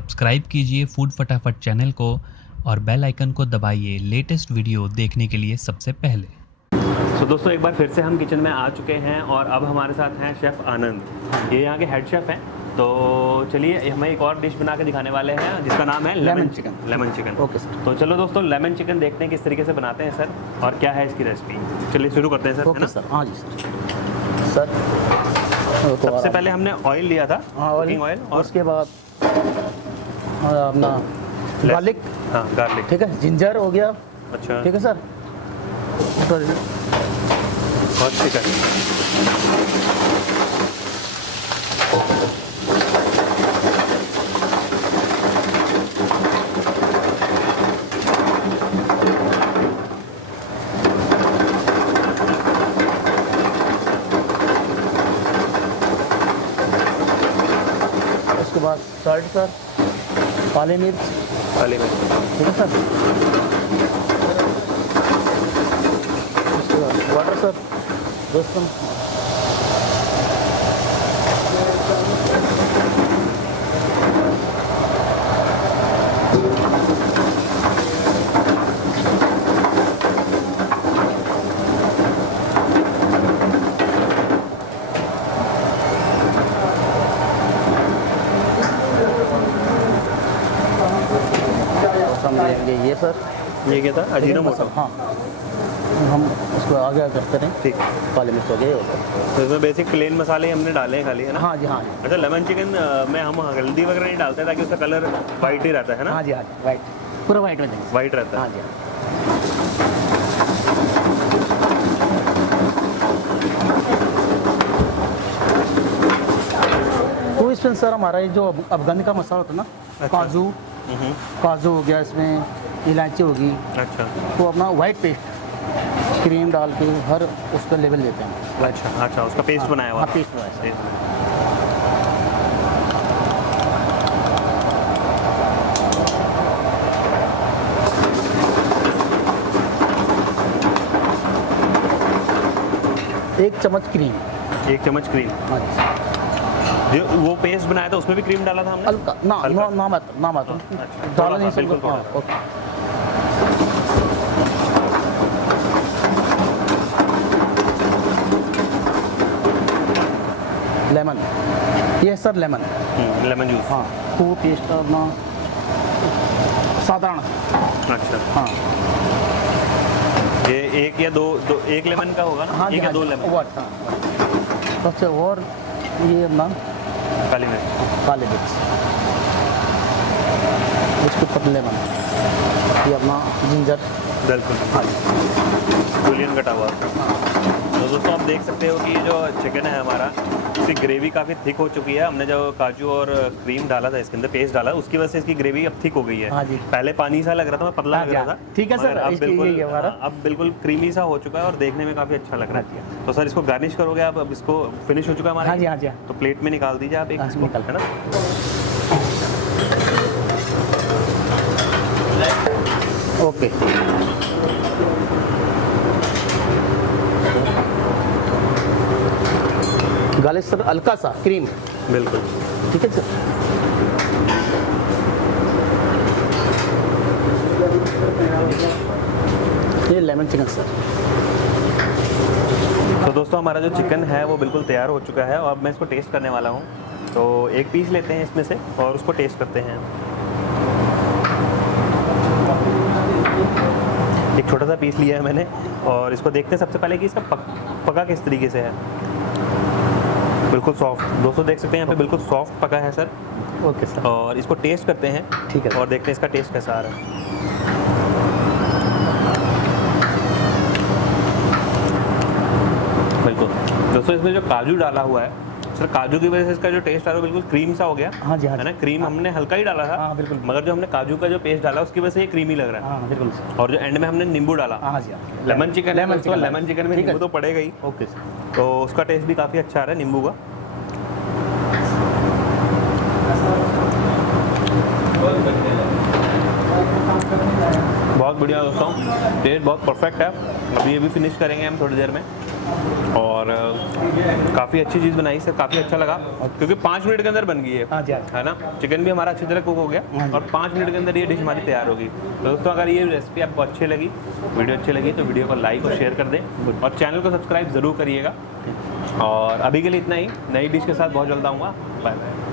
Subscribe कीजिए food फटाफट channel को और बेल आइकन को दबाइए लेटेस्ट वीडियो देखने के लिए सबसे पहले। तो दोस्तों एक बार फिर से हम किचन में आ चुके हैं और अब हमारे साथ हैं शेफ़ आनंद। ये यहाँ के हेड शेफ़ हैं। तो चलिए हमें एक और डिश बना के दिखाने वाले हैं जिसका नाम है लेमन चिकन। Okay sir. तो चलो दोस्तों लेमन चिकन देखते हैं किस तरीके से बनाते हैं सर और क्या है इसकी रेसिपी। चलिए शुरू करते हैं सर। Okay sir. हाँ जी सर। सबसे पहले हमने ऑयल लिया था, कुकिंग ऑयल, और उसके बाद अपना गार्लिक। हाँ गार्लिक, ठीक है। जिंजर हो गया। अच्छा ठीक है सर। और चिकन। उसके बाद सॉल्ट सर, काली मिर्च। ठीक है सर। उसके बाद वाटर सर, दोस्तों। ये सर, ये क्या था? अजीनोमोटो। हाँ, हम उसको आगे करते रहें। ठीक। काली मिर्च हो गई होता है। तो इसमें बेसिक प्लेन मसाले हमने डाले हैं खाली, है ना? हाँ जी, हाँ जी। अच्छा, लेमन चिकन में हम हल्दी वगैरह नहीं डालते ताकि उसका कलर वाइट ही रहता है ना? हाँ जी, हाँ जी, वाइट, पूरा वाइट में देंगे। वाइट रहता है। हाँ जी, हाँ। तो इसमें सर हमारा ये जो अफगानी का मसाला होता है ना, अच्छा। काजू हो गया, इसमें इलायची होगी। अच्छा तो अपना वाइट पेस्ट क्रीम डाल के हर उसका लेवल देते हैं। अच्छा अच्छा, उसका पेस्ट बनाया हुआ। हाँ, पेस्ट बनाया सर। एक चम्मच क्रीम। 1 चम्मच क्रीम। हाँ जी। जो वो पेस्ट बनाया था उसमें भी क्रीम डाला था हमने? हल्का ना, हल्का। ना मत अच्छा, डाला नहीं बिल्कुल सकते। हाँ, ओके। लेमन, ये सर लेमन। Lemon juice. हाँ, तो पेस्ट अपना साधारण। अच्छा हाँ ये एक या दो एक लेमन का होगा ना? हाँ जी, एक या हाँ दो जी, लेमन। वो अच्छा। सबसे और ये अपना काली मिर्च। काले मिर्च, इसको पतले लेमन, ये अपना जिंजर। बिल्कुल। हाँ जी। जूलियन कटा हुआ। तो दोस्तों आप देख सकते हो कि ये जो चिकन है हमारा, इसकी ग्रेवी काफ़ी थिक हो चुकी है। हमने जो काजू और क्रीम डाला था इसके अंदर, पेस्ट डाला, उसकी वजह से इसकी ग्रेवी अब थिक हो गई है। हाँ जी। पहले पानी सा लग रहा था, पतला हाँ लग जी, रहा हाँ। था। ठीक है सर, मगर अब इसकी बिल्कुल यही है हमारा। अब बिल्कुल क्रीमी सा हो चुका है और देखने में काफ़ी अच्छा लग रहा हाँ है। तो सर इसको गार्निश करोगे आप? अब इसको फिनिश हो चुका है हमारा। हाँ जी, हाँ जी, हाँ। तो प्लेट में निकाल दीजिए आप एक, हाँ, इसको, निकाल। है ना? ओके। गाले सर हल्का सा क्रीम। बिल्कुल। ठीक है सर। ये लेमन चिकन सर। तो दोस्तों हमारा जो चिकन है वो बिल्कुल तैयार हो चुका है और अब मैं इसको टेस्ट करने वाला हूँ। तो एक पीस लेते हैं इसमें से और उसको टेस्ट करते हैं। एक छोटा सा पीस लिया है मैंने और इसको देखते हैं सबसे पहले कि इसका पका किस तरीके से है। बिल्कुल सॉफ्ट, दोस्तों देख सकते हैं यहाँ पे बिल्कुल सॉफ्ट पका है सर। Okay sir. और इसको टेस्ट करते हैं। ठीक है। और देखते हैं इसका टेस्ट कैसा आ रहा है। बिल्कुल दोस्तों इसमें जो काजू डाला हुआ है सर, काजू की वजह से इसका जो टेस्ट आ रहा है बिल्कुल क्रीम सा हो गया। हाँ जी, हाँ है ना? जी। क्रीम हमने हल्का ही डाला था। हाँ, बिल्कुल। मगर जो हमने काजू का जो पेस्ट डाला उसकी वजह से ये क्रीमी लग रहा है। हाँ, बिल्कुल सर। और जो एंड में हमने नींबू डाला। हाँ जी, हाँ। लेमन चिकन है दोस्तों, लेमन चिकन में ठीक है। नींबू तो पड़ेगा ही। Okay sir. तो उसका टेस्ट भी काफ़ी अच्छा आ रहा है नींबू का। बहुत बढ़िया दोस्तों, टेस्ट बहुत परफेक्ट है। अभी ये भी फिनिश करेंगे हम थोड़ी देर में। और काफ़ी अच्छी चीज़ बनाई सर, काफ़ी अच्छा लगा क्योंकि 5 मिनट के अंदर बन गई हाँ जी, हाँ जी। है ना। चिकन भी हमारा अच्छी तरह कुक हो गया हाँ जी। और 5 मिनट के अंदर ये डिश हमारी तैयार होगी। तो दोस्तों अगर ये रेसिपी आपको अच्छी लगी, वीडियो अच्छी लगी तो वीडियो को लाइक और शेयर कर दें और चैनल को सब्सक्राइब ज़रूर करिएगा। और अभी के लिए इतना ही, नई डिश के साथ बहुत जल्द आऊँगा। Bye bye.